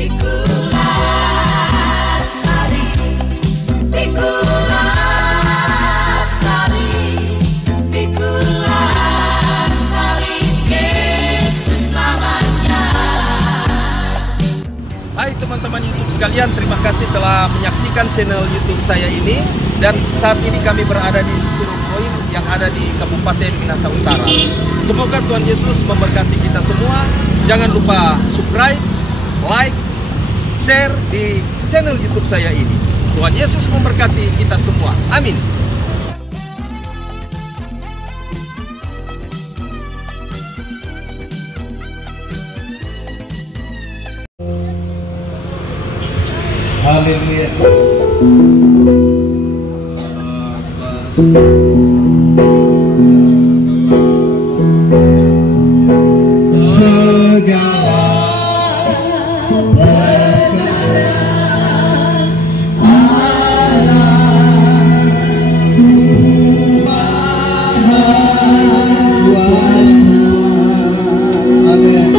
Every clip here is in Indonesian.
Hai teman-teman YouTube sekalian, terima kasih telah menyaksikan channel YouTube saya ini. Dan saat ini kami berada di Surukoin yang ada di Kabupaten Minahasa Utara. Semoga Tuhan Yesus memberkati kita semua. Jangan lupa subscribe, like, share di channel YouTube saya ini. Tuhan Yesus memberkati kita semua. Amin. Haleluya. Segala perkara Allah Maha Kuasa. Amin.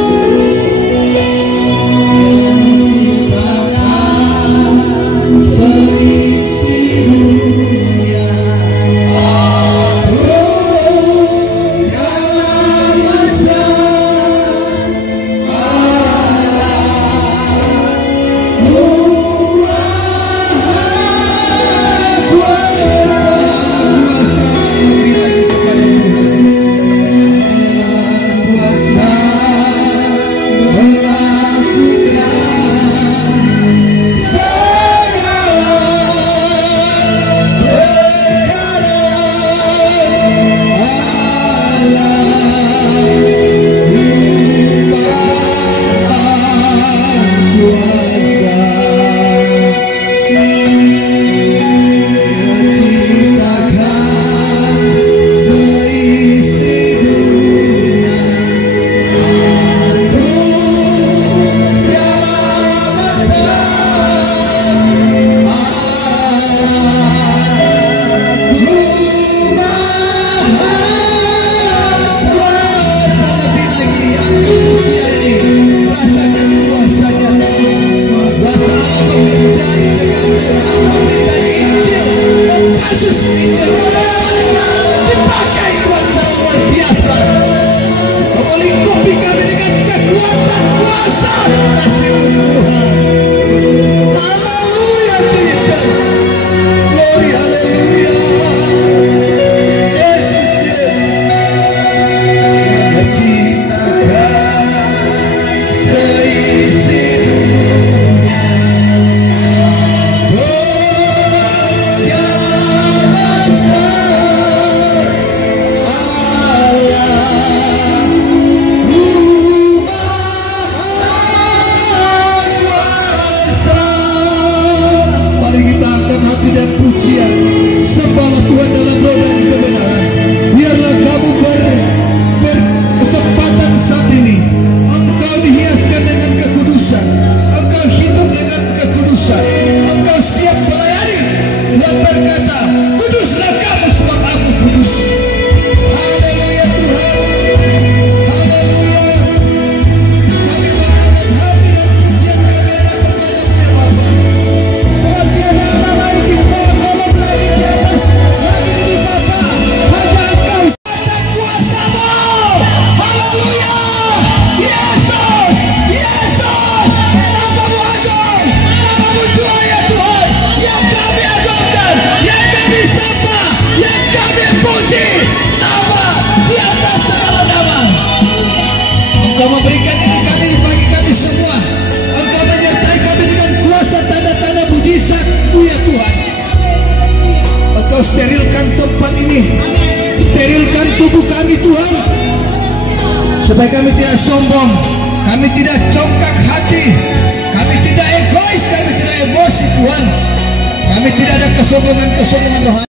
Sterilkan tempat ini, sterilkan tubuh kami Tuhan, supaya kami tidak sombong, kami tidak congkak hati, kami tidak egois, kami tidak emosi Tuhan, kami tidak ada kesombongan rohani.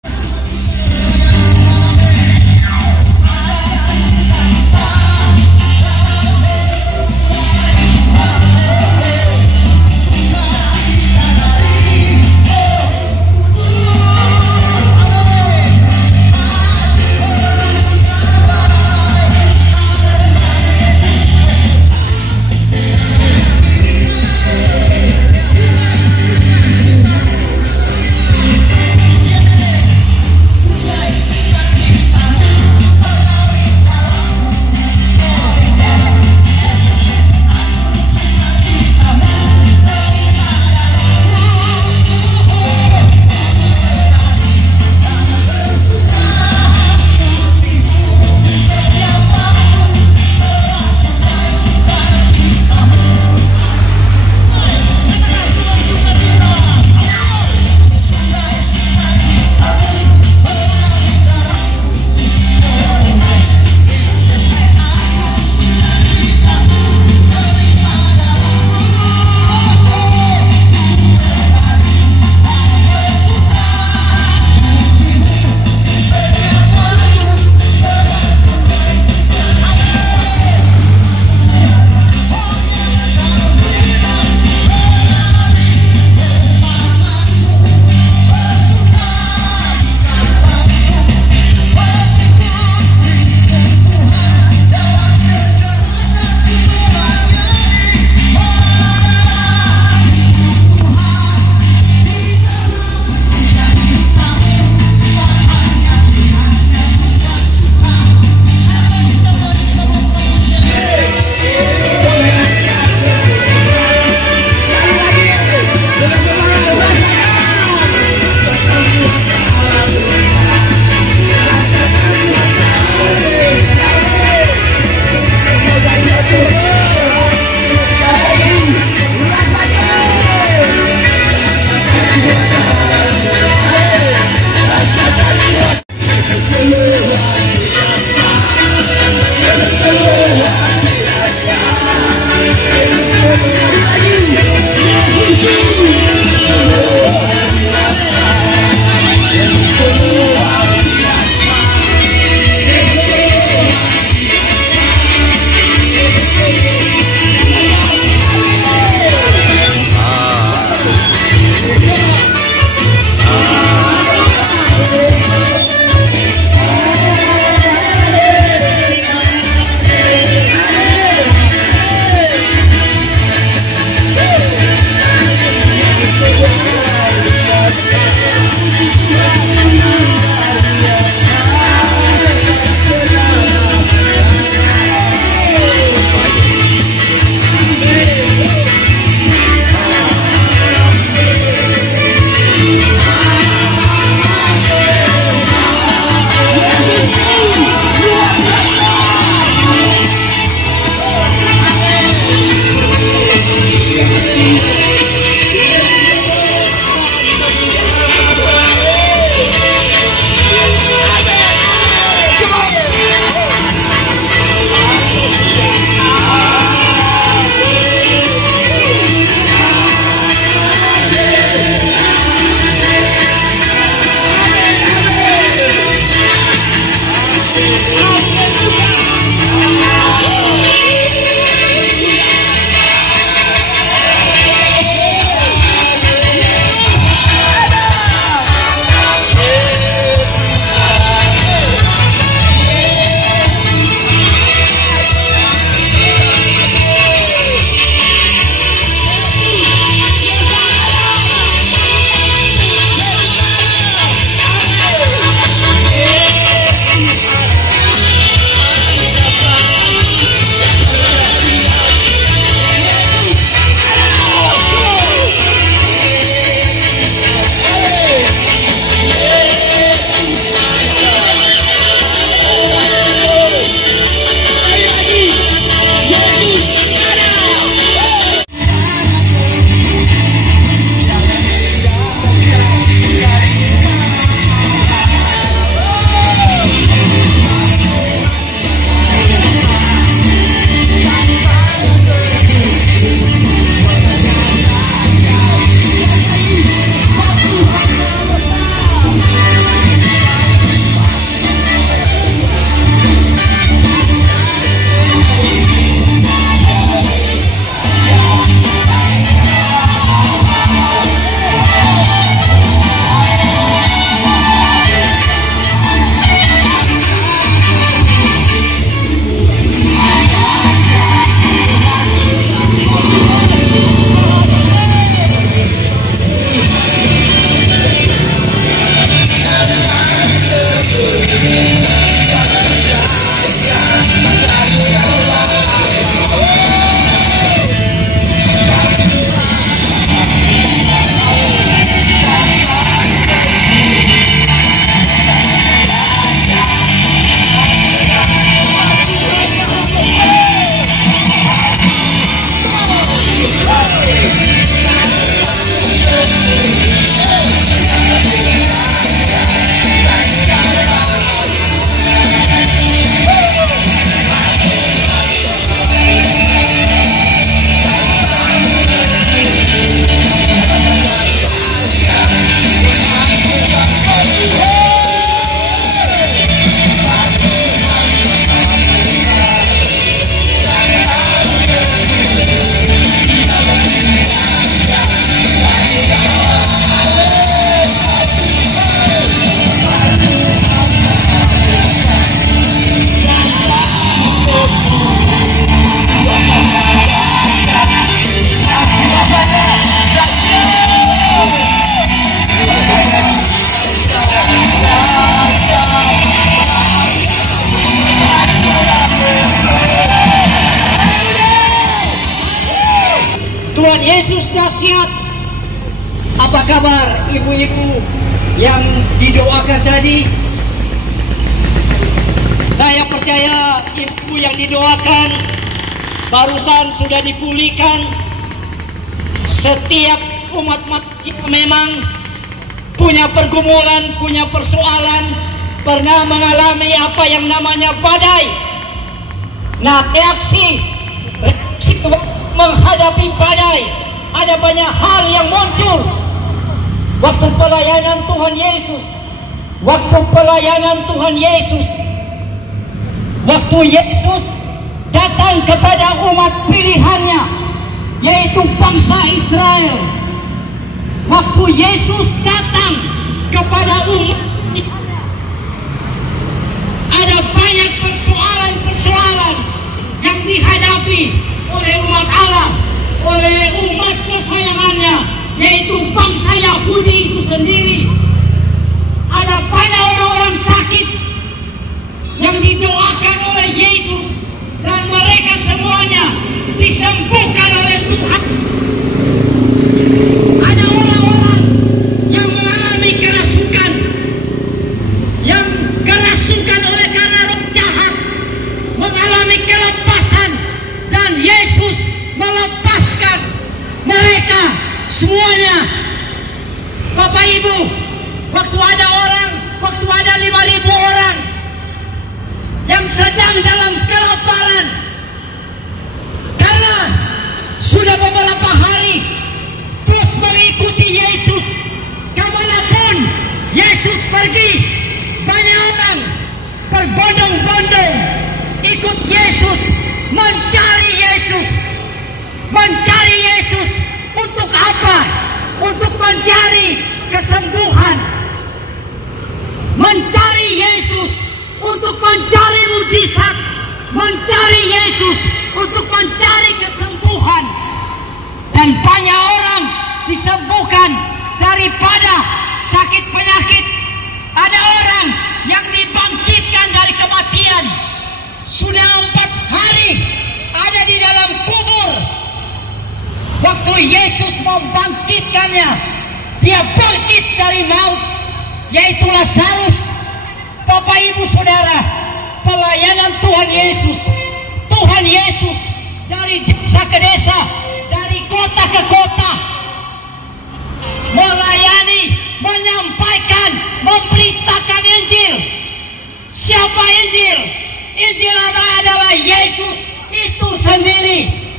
Tuhan Yesus dahsyat. Apa kabar ibu-ibu yang didoakan tadi? Saya percaya ibu yang didoakan barusan sudah dipulihkan. Setiap umat kita memang punya pergumulan, punya persoalan, pernah mengalami apa yang namanya badai. Nah, reaksi menghadapi badai, ada banyak hal yang muncul. Waktu pelayanan Tuhan Yesus, waktu Yesus datang kepada umat pilihannya, yaitu bangsa Israel. Waktu Yesus datang kepada umat, ada banyak persoalan-persoalan yang dihadapi oleh umat Allah, oleh umat kesayangannya, yaitu bangsa Yahudi itu sendiri. Ada banyak orang-orang sakit yang didoakan oleh Yesus, dan mereka semuanya disembuhkan oleh Tuhan. Ada orang-orang yang mengalami kerasukan, yang kerasukan oleh karena roh jahat, mengalami kelepasan, dan Yesus melepaskan mereka semuanya. Bapak Ibu, waktu ada 5.000 orang yang sedang dalam kelaparan karena sudah beberapa hari terus mengikuti Yesus, kemanapun Yesus pergi, banyak orang berbondong-bondong ikut Yesus, mencari Yesus. Untuk apa? Untuk mencari kesembuhan, mencari Yesus untuk mencari mujizat, mencari Yesus untuk mencari kesembuhan. Dan banyak orang disembuhkan daripada sakit penyakit. Ada orang yang dibangkitkan dari kematian, sudah 4 hari ada di dalam kubur. Waktu Yesus membangkitkannya, dia bangkit dari maut, yaitu Lazarus. Bapak Ibu Saudara, pelayanan Tuhan Yesus dari desa ke desa, dari kota ke kota, melayani, menyampaikan, memberitakan Injil. Siapa Injil? Injil adalah Yesus itu sendiri.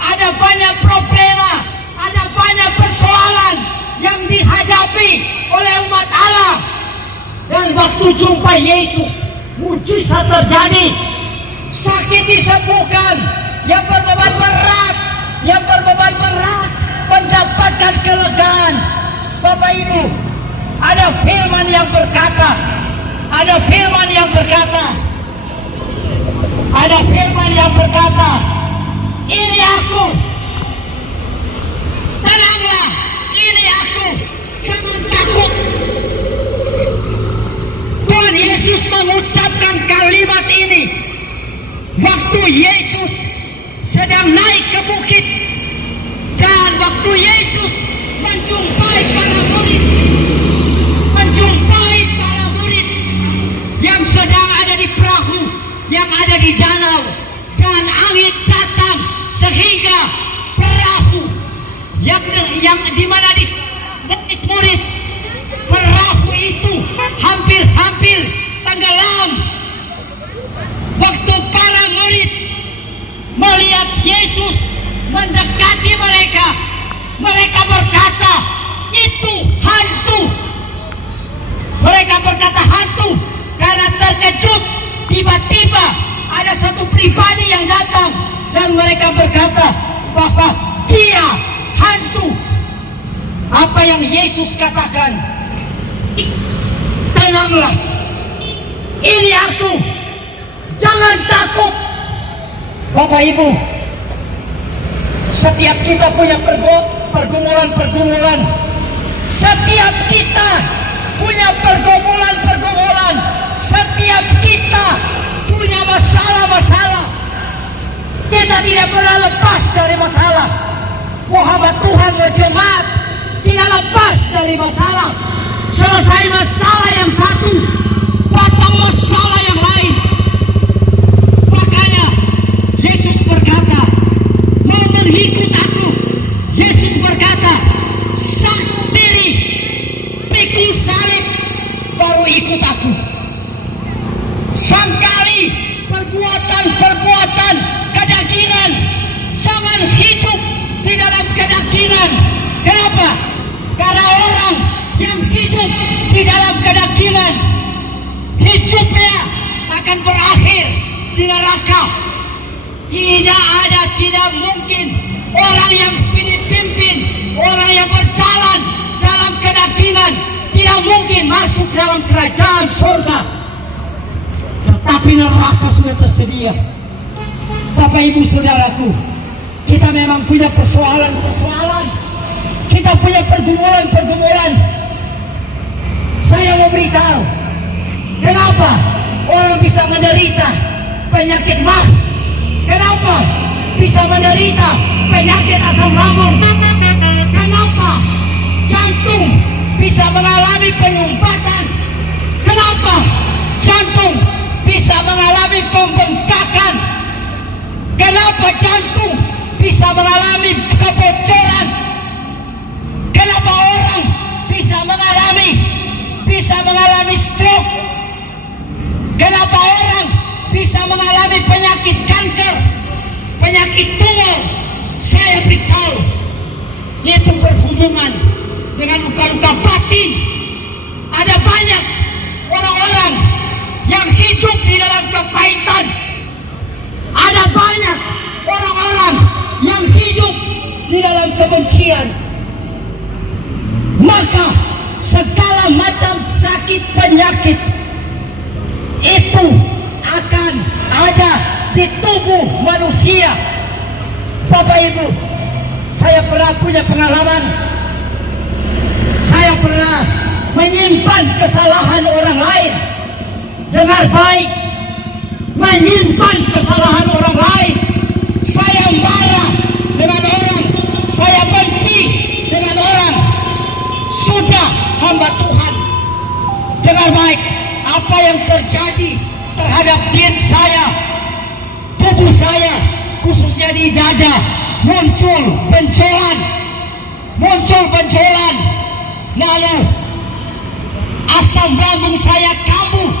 Ada banyak problema, ada banyak persoalan yang dihadapi oleh umat Allah. Dan waktu jumpa Yesus, mujizat terjadi. Sakit disembuhkan, yang berbeban berat mendapatkan kelegaan. Bapak Ibu, ada firman yang berkata, ini aku, tenanglah, ini aku, jangan takut. Tuhan Yesus mengucapkan kalimat ini waktu Yesus sedang naik ke bukit, dan waktu Yesus menjumpai para murid yang sedang ada di perahu, yang ada di danau, dan angin datang sehingga perahu yang dimana di murid, perahu itu hampir tenggelam. Waktu para murid melihat Yesus mendekati mereka berkata, itu hantu. Mereka berkata hantu karena terkejut. Tiba-tiba ada satu pribadi yang datang dan mereka berkata bahwa dia hantu. Apa yang Yesus katakan? Tenanglah, ini aku, jangan takut. Bapak Ibu, setiap kita punya pergumulan. Setiap kita punya pergumulan. Setiap kita punya masalah-masalah. Kita tidak pernah lepas dari masalah. Muhammad Tuhan berjemaat tidak lepas dari masalah. Selesai masalah yang satu, datang masalah yang lain. Makanya Yesus berkata, mau mengikut aku. Yesus berkata, sak diri, pikul salib, baru ikut aku. Sangkali perbuatan kedagingan, jangan hidup di dalam kedagingan. Kenapa? Karena orang yang hidup di dalam kedagingan, hidupnya akan berakhir di neraka. Tidak mungkin orang yang dipimpin, orang yang berjalan dalam kedagingan tidak mungkin masuk dalam kerajaan surga. Tetapi neraka sudah tersedia. Bapak Ibu Saudaraku, kita memang punya persoalan-persoalan, kita punya pergumulan-pergumulan. Saya mau beritahu, kenapa orang bisa menderita penyakit mah? Kenapa bisa menderita penyakit asam lambung? Kenapa jantung bisa mengalami penyumbatan? Kenapa jantung bisa mengalami pembengkakan? Kenapa jantung bisa mengalami kebocoran? Kenapa orang bisa mengalami stroke? Kenapa orang bisa mengalami penyakit kanker, penyakit tumor? Saya beritahu, itu berhubungan dengan luka-luka batin. Ada banyak orang-orang yang hidup di dalam kepahitan. Ada banyak orang-orang yang hidup di dalam kebencian. Maka segala macam sakit penyakit itu akan ada di tubuh manusia. Bapak Ibu, saya pernah punya pengalaman. Saya pernah menyimpan kesalahan orang lain. Dengar baik, menyimpan kesalahan orang lain. Saya marah dengan orang, saya benci dengan orang. Sudah hamba Tuhan, dengar baik, apa yang terjadi terhadap diri saya, tubuh saya, khususnya di dada, muncul benjolan, lalu asam lambung saya kambuh,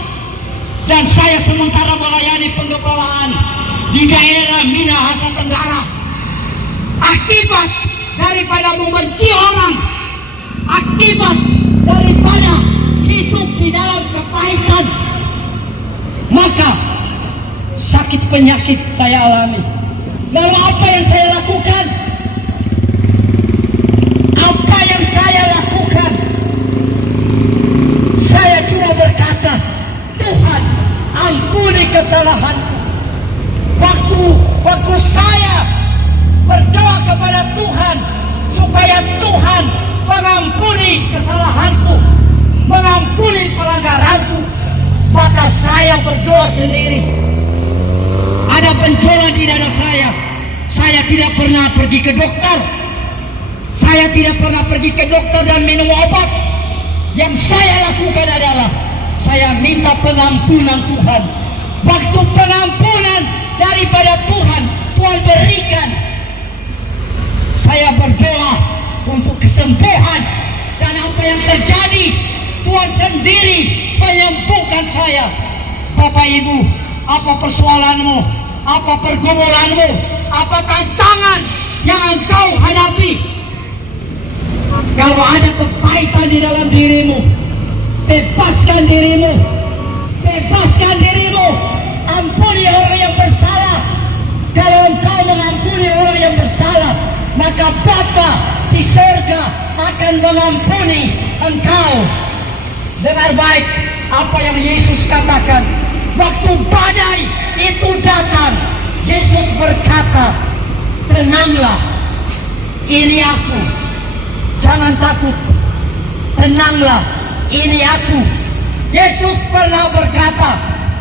dan saya sementara melayani penggebalaan di daerah Minahasa Tenggara. Akibat daripada membenci orang, akibat daripada hidup di dalam kepahitan, maka sakit penyakit saya alami. Lalu apa yang saya lakukan? Apa yang saya lakukan? Saya cuma berkata, Tuhan, ampuni kesalahanku. Waktu saya berdoa kepada Tuhan supaya Tuhan mengampuni kesalahanku, mengampuni pelanggaranku, maka saya berdoa sendiri. Ada benjolan di dada saya. Saya tidak pernah pergi ke dokter. Saya tidak pernah pergi ke dokter dan minum obat. Yang saya lakukan adalah saya minta pengampunan Tuhan. Waktu pengampunan daripada Tuhan, Tuhan berikan. Saya berdoa untuk kesembuhan, dan apa yang terjadi, Tuhan sendiri menyembuhkan saya. Bapak Ibu, apa persoalanmu, apa pergumulanmu, apa tantangan yang engkau hadapi? Kalau ada kepahitan di dalam dirimu, bebaskan dirimu, bebaskan dirimu. Ampuni orang yang bersalah. Kalau engkau mengampuni orang yang bersalah, maka Bapa di surga akan mengampuni engkau. Dengar baik apa yang Yesus katakan. Waktu badai itu datang, Yesus berkata, tenanglah, ini aku, jangan takut, tenanglah, ini aku. Yesus pernah berkata,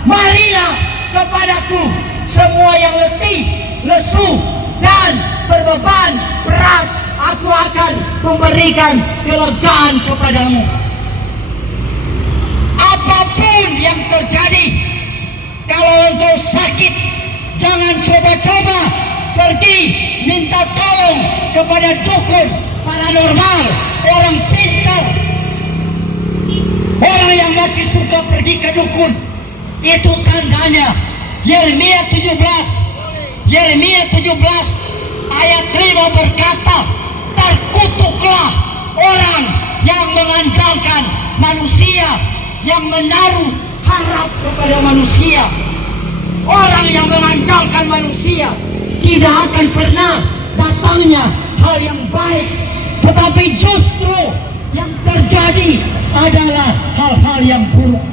marilah kepadaku semua yang letih, lesu, dan berbeban berat, aku akan memberikan kelegaan kepadamu. Apapun yang terjadi, kalau engkau sakit, jangan coba-coba pergi minta tolong kepada dukun, paranormal, orang pintar, orang yang masih suka pergi ke dukun. Itu tandanya Yeremia 17 ayat 5 berkata, terkutuklah orang yang mengandalkan manusia, yang menaruh harap kepada manusia. Orang yang mengandalkan manusia tidak akan pernah datangnya hal yang baik, tetapi justru yang terjadi adalah hal-hal yang buruk.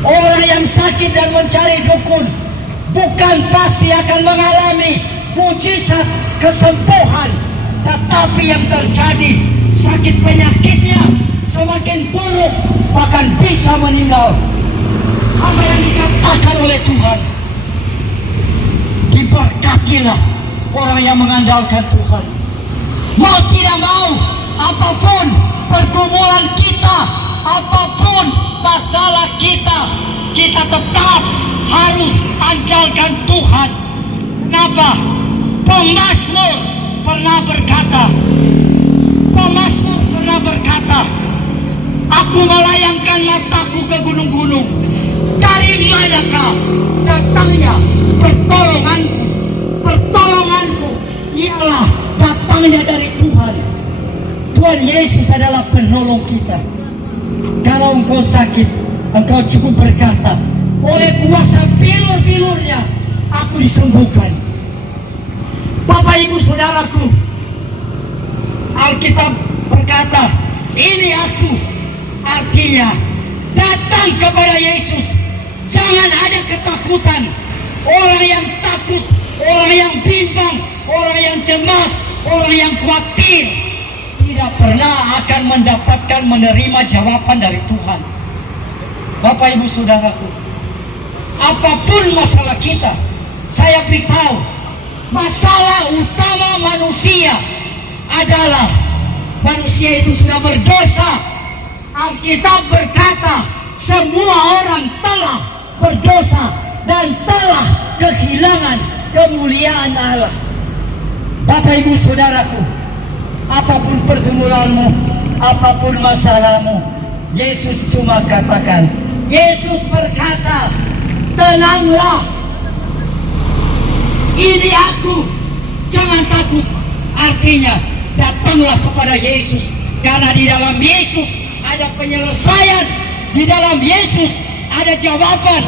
Orang yang sakit dan mencari dukun bukan pasti akan mengalami mujizat kesembuhan, tetapi yang terjadi sakit penyakitnya semakin buruk, bahkan bisa meninggal. Apa yang dikatakan oleh Tuhan, diberkatilah orang yang mengandalkan Tuhan. Mau tidak mau, apapun pergumulan kita, apapun masalah kita, kita tetap harus andalkan Tuhan. Kenapa? Pemazmur pernah berkata, aku melayangkan mataku ke gunung-gunung, dari manakah datangnya pertolonganku? Pertolonganku ialah datangnya dari Tuhan. Tuhan Yesus adalah penolong kita. Kalau engkau sakit, engkau cukup berkata, oleh kuasa bilur-bilurnya aku disembuhkan. Bapak Ibu Saudaraku, Alkitab berkata, ini aku. Artinya datang kepada Yesus, jangan ada ketakutan. Orang yang takut, orang yang bimbang, orang yang cemas, orang yang khawatir tidak pernah akan mendapatkan menerima jawaban dari Tuhan. Bapak Ibu Saudaraku, apapun masalah kita, saya beritahu, masalah utama manusia adalah manusia itu sudah berdosa. Alkitab berkata, semua orang telah berdosa dan telah kehilangan kemuliaan Allah. Bapak Ibu Saudaraku, apapun pergumulanmu, apapun masalahmu, Yesus cuma katakan, Yesus berkata, tenanglah, ini aku, jangan takut. Artinya, datanglah kepada Yesus, karena di dalam Yesus ada penyelesaian, di dalam Yesus ada jawaban.